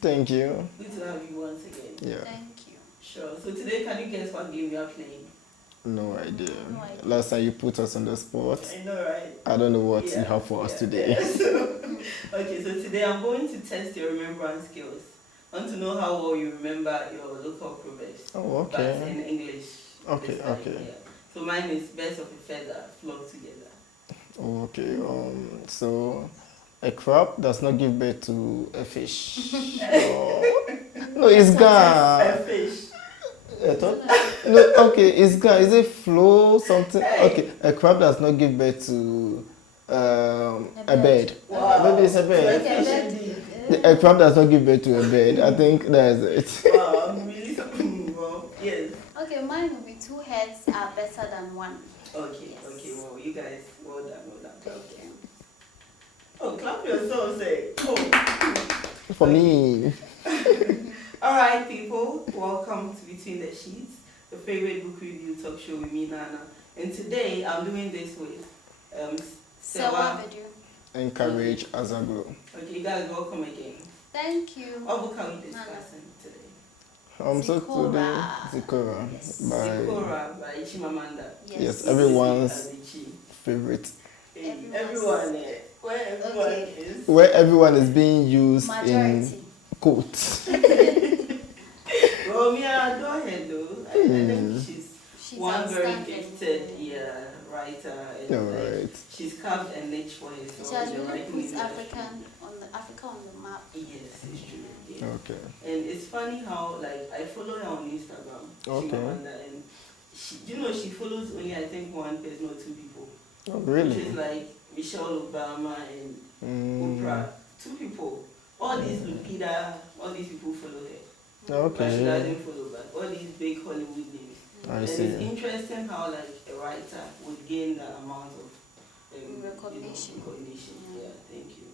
Thank you. Good to have you once again. Yeah. Thank you. Sure. So today, can you guess what game we are playing? No idea. No idea. Last time you put us on the spot. I know, right? I don't know what you have for us today. Yeah. So, okay, so today I'm going to test your remembrance skills. I want to know how well you remember your local proverbs. Oh, okay. But in English. Okay, this time, okay. Yeah. So mine is birds of a feather flock together. Okay. So a crab does not give birth to a fish. No, it's A guy. fish. I thought. No, okay, it's guy. Is it flow something? Okay, a crab does not give birth to a bird. Wow. Maybe it's a So bird. fish indeed. A crab does not give birth to a bird. I think that's it. Wow, I'm really something. Well, yes. Okay, mine will be two heads are better than one. Okay, Yes. okay, well, you guys, well done, well done. Thank Okay. you. Oh, clap yourself, say. Oh. For me. All right, people, welcome to Between the Sheets, the favorite book review talk show with me, Nana. And today, I'm doing this with Sewa video. Encourage as I grow. Okay, you guys, welcome again. Thank you. What book are we discussing today? So Zikora. today, Zikora Yes. by Zikora by Chimamanda. yes, everyone's Adichie. favorite. Everyone, where everyone Okay. is. Where everyone is being used in Majority. quotes. Well, me, I adore her though. I think She's one very outstanding. gifted writer. And All right. she's carved a niche for herself. She has in the really writing put industry. Africa on the map. Yes, it's true. Yeah. Okay. And it's funny how like I follow her on Instagram. Okay. Chimamanda, and she follows only I think one person or two people. Oh, Which really? is like Michelle Obama and Oprah. Two people. All these Lupita, all these people follow her. But she Okay. doesn't follow back. All these big Hollywood names. I And see. it's interesting how like a writer would gain that amount of Recognition. recognition. Yeah. Yeah, thank you.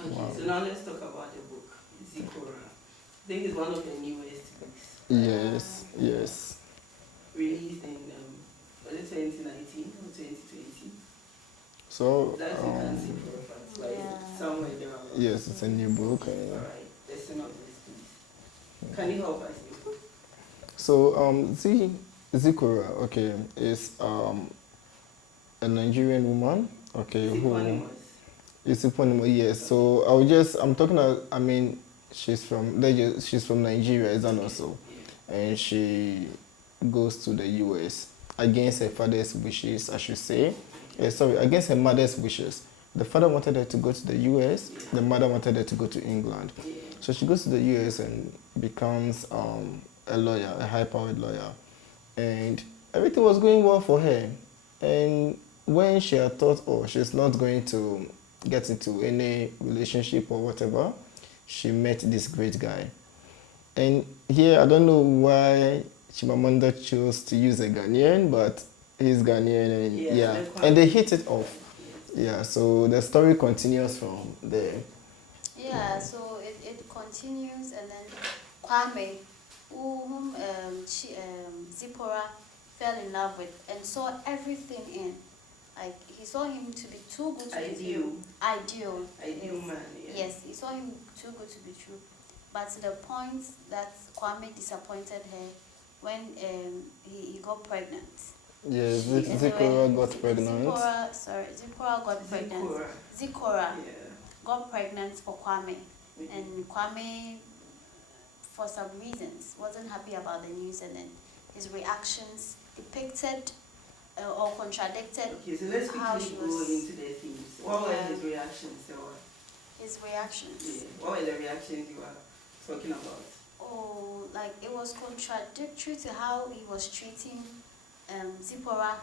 Okay, Wow. so now let's talk about the book, Zikora. I think it's one of the newest books. Yes, yes. Released in was it 2019 or 2020? So, That you can see for a fact. Like Yeah. somewhere there. Around. yes, it's a new book. Alright, let's see this please. Can you help us? So, Zikora, okay, is a Nigerian woman, okay, who is eponymous. Yes. So I'm talking about. I mean, she's from Nigeria, is that also, and she goes to the U.S. against her father's wishes, I should say. Sorry, against her mother's wishes. The father wanted her to go to the U.S. The mother wanted her to go to England. So she goes to the U.S. and becomes a lawyer, a high-powered lawyer, and everything was going well for her. And when she had thought, oh, she's not going to get into any relationship or whatever, she met this great guy. And here, I don't know why Chimamanda chose to use a Ghanaian, but he's Ghanaian, and yeah, and they hit it off. Yeah, so the story continues from there. Yeah, so it continues, and then Kwame, whom Zipporah fell in love with and saw everything in. Like, he saw him to be too good to be true. Ideal. Ideal man, yeah. Yes, he saw him too good to be true. But to the point that Kwame disappointed her when he got pregnant. Yes, Zikora got pregnant. Zikora got pregnant. Zikora got pregnant for Kwame. And Kwame, for some reasons, wasn't happy about the news, and then his reactions depicted or contradicted okay, so let's how she quickly was. go into the themes. What were his reactions? His reactions. Yeah. What were the reactions you were talking about? Oh, like it was contradictory to how he was treating Zipporah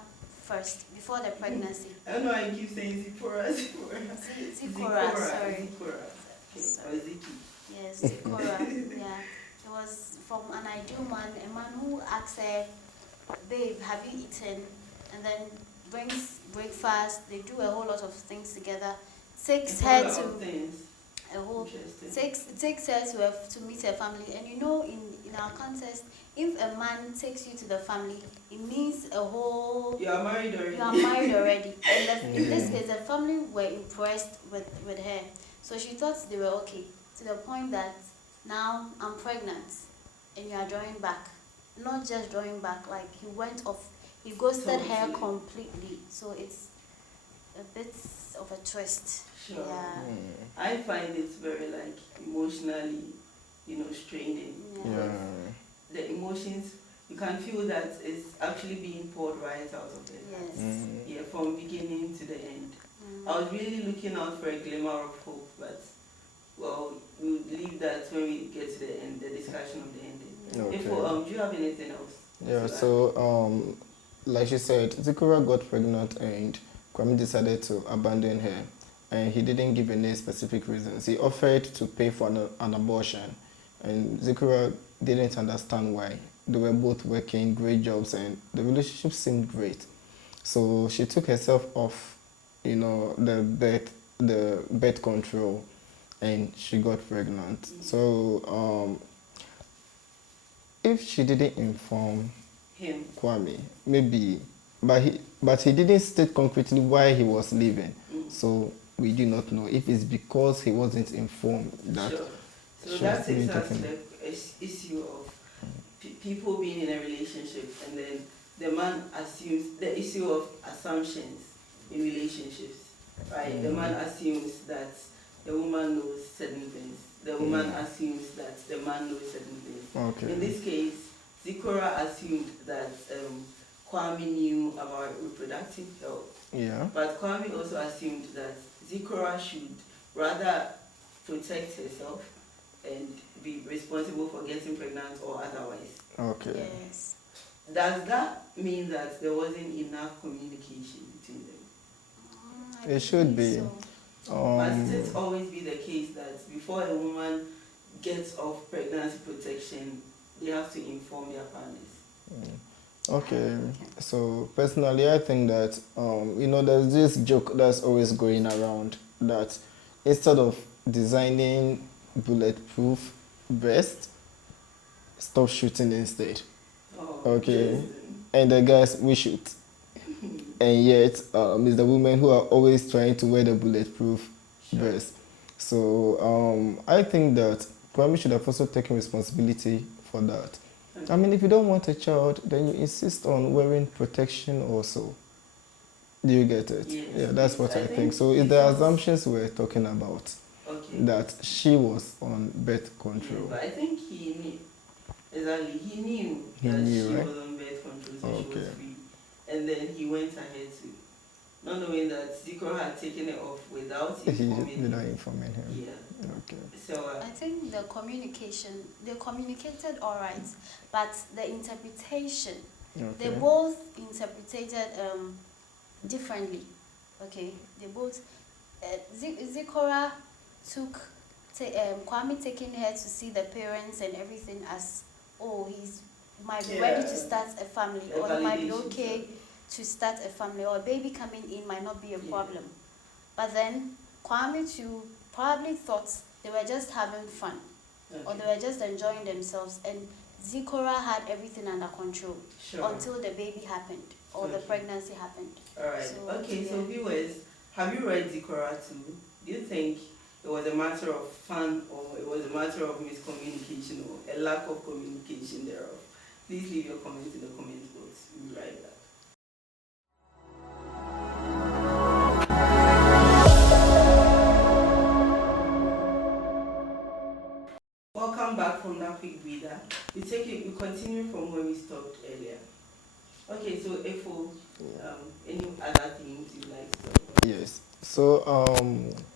first, before the pregnancy. I don't know why I keep saying Zipporah. Zikora, sorry. Zikora. Okay. Sorry. Or Ziki. Yes, Zikora. Yeah. It was from an ideal man, a man who asks her, babe, have you eaten? And then brings breakfast. They do a whole lot of things together. Takes her to takes her to meet her family. And you know, in our context, if a man takes you to the family, it means a whole. You are married already. You are married already. And in this case, the family were impressed with her. So she thought they were okay, to the point that Now I'm pregnant, and you are drawing back. Not just drawing back, like he went off, he ghosted her completely. So it's a bit of a twist. Sure. Yeah. I find it very like emotionally, straining. Yeah. The emotions, you can feel that it's actually being poured right out of it. Yes. Yeah, from beginning to the end. I was really looking out for a glimmer of hope, but well, we'll leave that when we get to the end, the discussion of the ending. Okay. Do you have anything else? Yeah, so like she said, Zikora got pregnant and Kwame decided to abandon her, and he didn't give any specific reasons. He offered to pay for an abortion, and Zikora didn't understand why. They were both working great jobs and the relationship seemed great. So she took herself off, the birth control, and she got pregnant. So if she didn't inform him, Kwame, maybe, but he didn't state concretely why he was leaving. So we do not know if it's because he wasn't informed that. Sure. So that takes us to the issue of people being in a relationship, and then the man assumes the issue of assumptions in relationships, right? The man assumes that the woman knows certain things. The woman assumes that the man knows certain things. Okay. In this case, Zikora assumed that Kwame knew about reproductive health. Yeah. But Kwame also assumed that Zikora should rather protect herself and be responsible for getting pregnant or otherwise. Okay. Yes. Does that mean that there wasn't enough communication between them? It should be. So. Must it always be the case that before a woman gets off pregnancy protection, they have to inform their partners? Okay, so personally I think that, there's this joke that's always going around that instead of designing bulletproof vest, stop shooting instead. Okay, and the guys, we shoot. And yet, it's the women who are always trying to wear the bulletproof vest. So I think that Kwame should have also taken responsibility for that. I mean, if you don't want a child, then you insist on wearing protection also. Do you get it? Yes, yeah, that's what I think. So it's the assumptions we're talking about. Okay. That she was on birth control. Yeah, but I think he knew. Exactly. He knew she right? was on birth control, so she was free. And then he went ahead to, not knowing that Zikora had taken it off without informing him. Yeah. Okay. So I think the communication, they communicated all right, but the interpretation, they both interpreted differently. Okay, they both. Zikora took Kwame taking her to see the parents and everything as, oh, he's might be ready to start a family, or he might be okay to start a family, or a baby coming in might not be a problem. But then Kwame too probably thought they were just having fun, or they were just enjoying themselves, and Zikora had everything under control until the baby happened, or the pregnancy happened. Alright, so viewers, have you read Zikora too? Do you think it was a matter of fun, or it was a matter of miscommunication, or a lack of communication thereof? Please leave your comments in the comment box. We'll be right back. Welcome back from that quick breather. We continue from where we stopped earlier. Okay, so Efo, any other things you'd like to talk about? Yes. So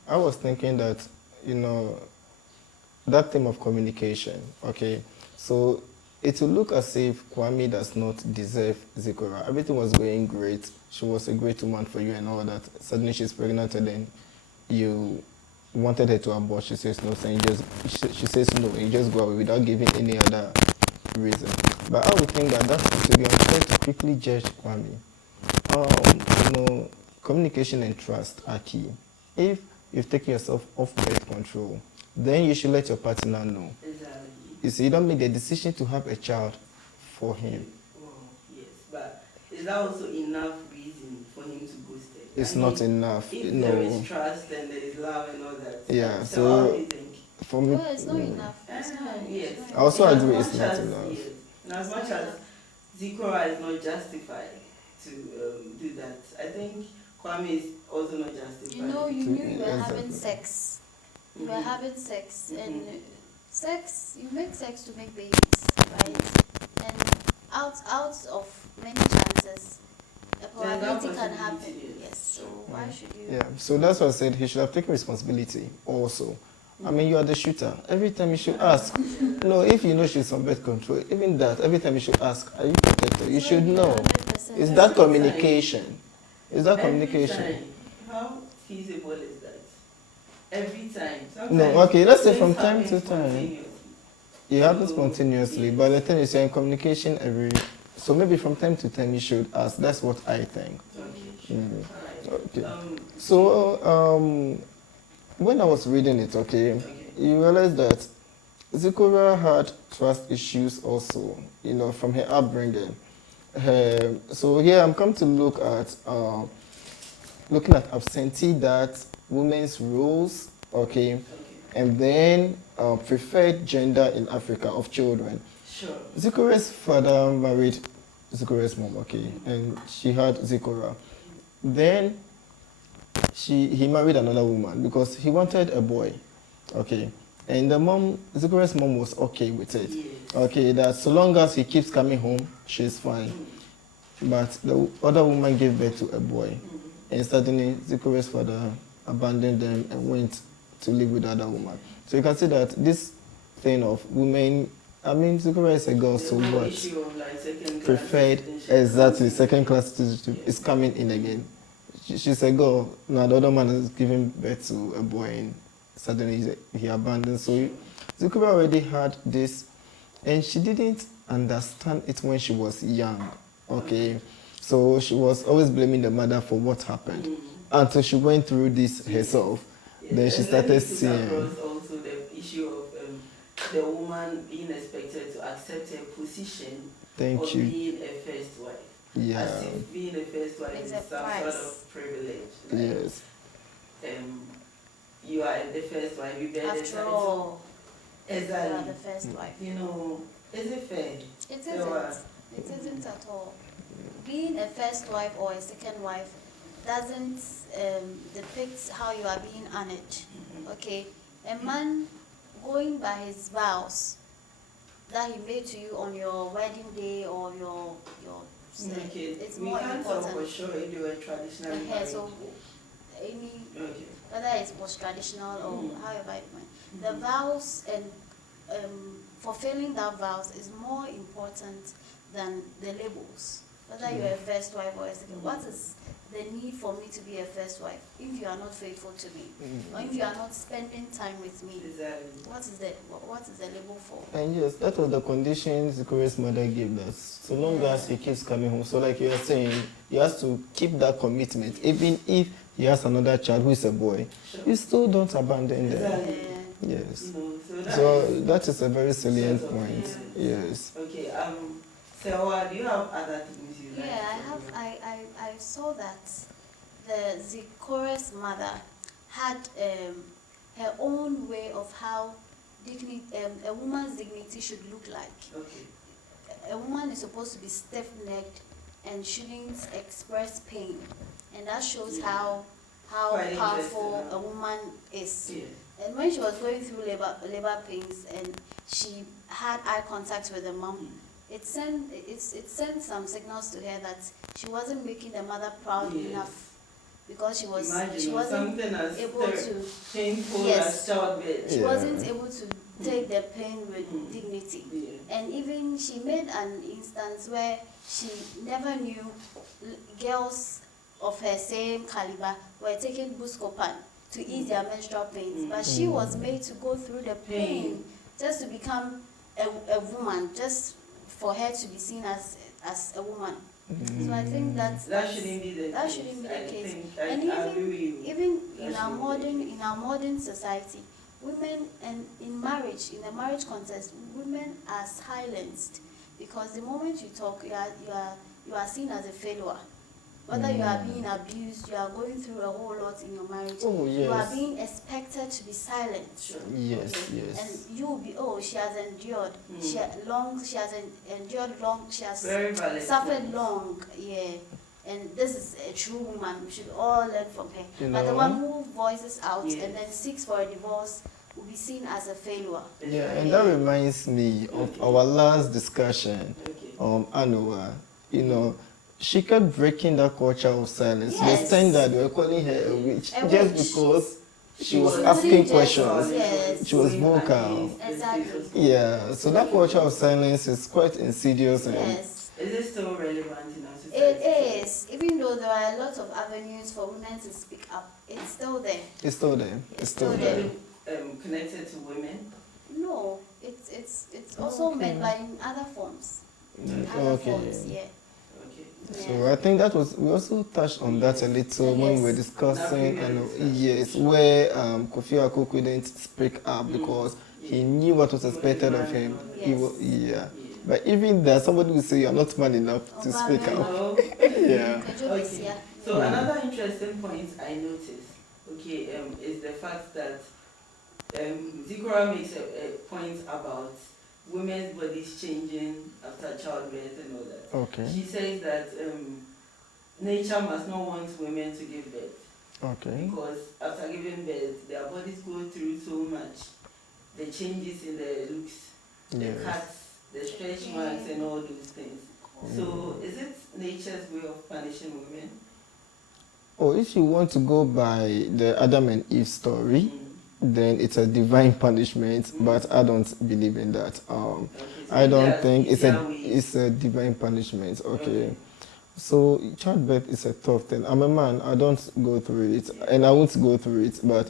I was thinking that, that theme of communication, okay, so it will look as if Kwame does not deserve Zikora. Everything was going great. She was a great woman for you and all that. Suddenly she's pregnant and then you wanted her to abort. She says no, so she says no, and you just go away without giving any other reason. But I would think that it would be unfair to quickly judge Kwame. Communication and trust are key. If you've taken yourself off birth control, then you should let your partner know. Exactly. You see, you don't make the decision to have a child for him. Oh, yes, but is that also enough reason for him to ghost her? It's not enough. If there is trust and there is love and all that. Yeah, so what do you think? For me, Well, it's not enough. It's not. Yes. I also In agree as it's much not as, enough. yes, in as much as Zikora is not justified to do that, I think Kwame is also not justified. You know, you knew you were Exactly. having sex. You were having sex, and sex, you make sex to make babies, right? And out of many chances, a probability can happen. Yes. So why should you? Yeah, so that's what I said. He should have taken responsibility also. I mean, you are the shooter. Every time you should ask. No, if you know she's on birth control, even that, every time you should ask, are you protected? You should know. It's that communication. It's that communication. Every time. How feasible is that? Every time. Sometimes No, okay, let's say from things time happen to time. spontaneously. It happens spontaneously, but the thing is, you're in communication every. So maybe from time to time you should ask. That's what I think. Okay. Mm. Okay. Alright. So when I was reading it, okay, you realize that Zikora had trust issues also, you know, from her upbringing. So here I'm come to look at looking at absentee dads, women's roles, okay, and then preferred gender in Africa of children. Sure. Zikora's father married Zikora's mom, okay, and she had Zikora. Then he married another woman because he wanted a boy, okay. And the mom, Zikora's mom was okay with it. Yes. Okay, that so long as he keeps coming home, she's fine. But the other woman gave birth to a boy. And suddenly Zikora's father abandoned them and went to live with the other woman. So you can see that this thing of women, I mean, Zikora is a girl, so what? Issue of like Preferred, exactly, second class citizenship is coming in again. She's a girl, now the other man is giving birth to a boy and suddenly he abandoned. So Zikora already had this, and she didn't understand it when she was young, okay? So she was always blaming the mother for what happened until she went through this herself. Yes. Then she started seeing. Also the issue of the woman being expected to accept her position of being a first wife. Yeah. As if being a first wife is some sort of privilege. Like, yes. You are the first wife. You bear After all, exactly. you are the first wife. You know, is it fair? It isn't. It isn't at all. Being a first wife or a second wife doesn't depict how you are being honored. Okay, a man going by his vows that he made to you on your wedding day or your Okay. it's we more can't important. tell for sure if you were traditional. So any whether it was traditional or however it went, the vows and fulfilling that vows is more important than the labels. Whether you're a first wife or a second, what is the need for me to be a first wife if you are not faithful to me, or if you are not spending time with me? Exactly. What is the label for? And yes, that was the conditions Zikora's mother gave us. So long as he keeps coming home. So like you are saying, he has to keep that commitment. Even if he has another child who is a boy, you still don't abandon them. Exactly. Yes. So that is a very salient point. Yes. Okay. So do you have other things you like? Yeah, I have. I saw that the Zikora's mother had her own way of how a woman's dignity should look like. Okay. A woman is supposed to be stiff-necked and shouldn't express pain, and that shows how powerful a woman is. Yeah. And when she was going through labor pains and she had eye contact with the mom, it sent some signals to her that she wasn't making the mother proud enough, because she wasn't able to painful as childbirth. she wasn't able to take the pain with dignity. And even she made an instance where she never knew girls of her same caliber were taking Buscopan to ease their menstrual pains, but she was made to go through the pain just to become a woman, just for her to be seen as a woman. So I think that shouldn't be the case. And even in our modern society, women and in the marriage context, women are silenced, because the moment you talk, you are seen as a failure. whether you are being abused, you are going through a whole lot in your marriage. Oh, You are yes. being expected to be silent. Sure. Yes, Okay. yes. And you will be, oh, she has endured. She has endured long. She has Very valid suffered point. long. Yeah. And this is a true woman. We should all learn from her. You But the know? one who voices out Yes. and then seeks for a divorce will be seen as a failure. Yeah, and that reminds me of our last discussion on Anoa. You know, she kept breaking that culture of silence. Yes. The stand that they were calling her a witch A just witch. because she was She asking wouldn't just- questions. yes. She was vocal. Exactly. Yeah, so that culture of silence is quite insidious. And Yes. Is it still relevant in our society? It is. Even though there are a lot of avenues for women to speak up, it's still there. it's still there. It's still still there. there. Connected to women? No, it's also Okay. made by in other forms. Okay. Forms, yeah. Okay. So I think that was we also touched on that a little when we were discussing and yes, where Kofi Ako couldn't speak up because he knew what was expected of him. He Yes. was, yeah. But even there, somebody will say you're not man enough to speak up. No. Yeah. Okay. So another interesting point I noticed, is the fact that Zikora makes a point about women's bodies changing after childbirth and all that. Okay. She says that nature must not want women to give birth Okay. because after giving birth, their bodies go through so much. The changes in the looks, the Yes. cuts, the stretch marks, and all those things. So, is it nature's way of punishing women? Oh, if you want to go by the Adam and Eve story, then it's a divine punishment. But I don't believe in that. So I don't think easier it's a divine punishment. Okay. So childbirth is a tough thing. I'm a man. I don't go through it, and I won't go through it. But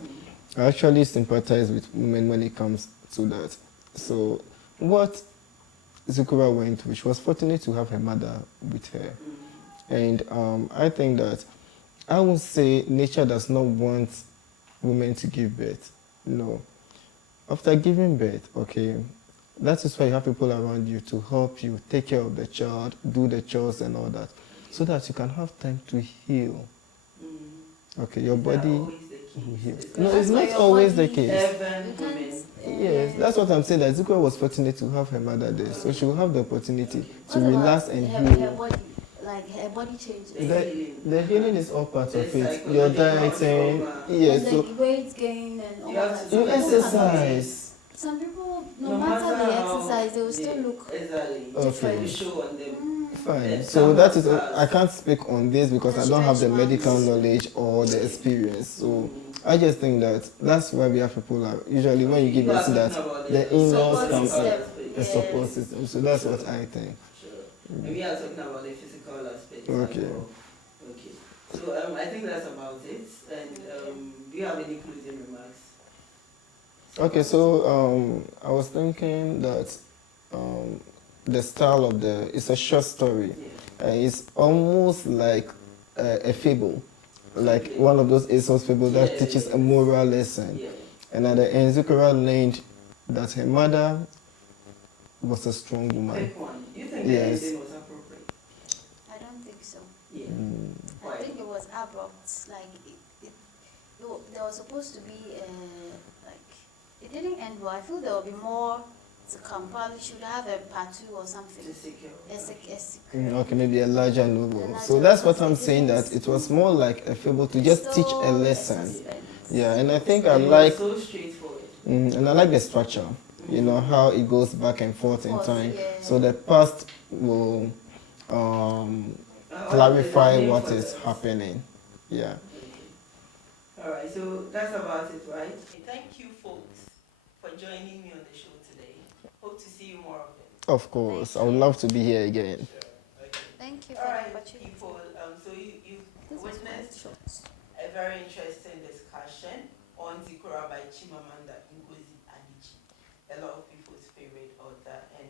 I actually sympathize with women when it comes to that. So what Zikura went through, she was fortunate to have her mother with her, and I think that I would say nature does not want women to give birth. No. After giving birth, okay, that is why you have people around you to help you take care of the child, do the chores and all that, so that you can have time to heal. Okay, your body will heal. No, it's not always the case. Yes, that's what I'm saying. That Zikora was fortunate to have her mother there, so she will have the opportunity to relax and her heal. body, like her body changes. The healing is all part of it. Your dieting, yes. And So like weight gain and all that. you exercise. Some people, no matter the exercise, they will still look Okay. Show on them. Fine. So that is. I can't speak on this because I don't have the medical knowledge or the experience. So I just think that that's why we have people. Usually, when you give birth, that the in-laws come a support system. So that's what I think. And we are talking about the physical aspect. Okay. Okay. So I think that's about it. And do you have any closing remarks? Okay. So I was thinking that the style of it's a short story. It's almost like a fable, like one of those Aesop's fables that teaches a moral lesson. And at the end, Zikora learned that her mother was a strong woman. Quick one. You think Yes. the ending was appropriate? I don't think so. Yeah. I think it was abrupt. Like there was supposed to be like it didn't end well. I feel there will be more to come. Probably should have a part 2 or something. Okay, maybe a larger novel. So that's what I'm saying, that it was more like a fable to just teach a lesson. Yeah, and I think I like. So straightforward. And I like the structure. You know how it goes back and forth in time. So the past will clarify what is happening. Yeah. Alright, so that's about it, right? Thank you, folks, for joining me on the show today. Hope to see you more of them. Of course, I would love to be here again. Thank you for Alright, the opportunity. people. So you witnessed a very interesting discussion on Zikora by Chimamanda Ngozi Adichie, a lot of people's favorite author. And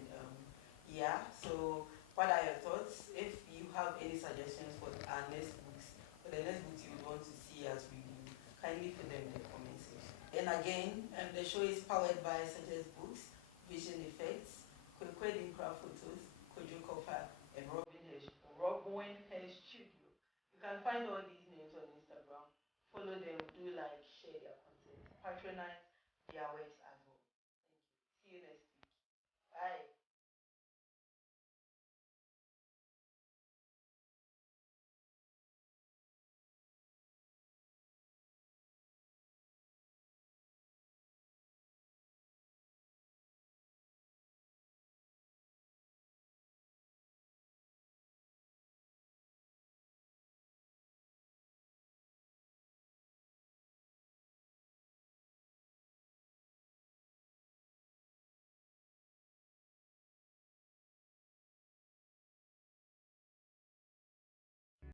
so what are your thoughts? If you have any suggestions for our next books, for the next books you would want to see us reading, kindly put them in the comments section. And again, the show is powered by Suggest Books, Vision Effects, Kwekwe Photos, Kojo Kopa, and Robin Hair Studio. You find all these names on Instagram. Follow them, do like, share their content, patronize their website.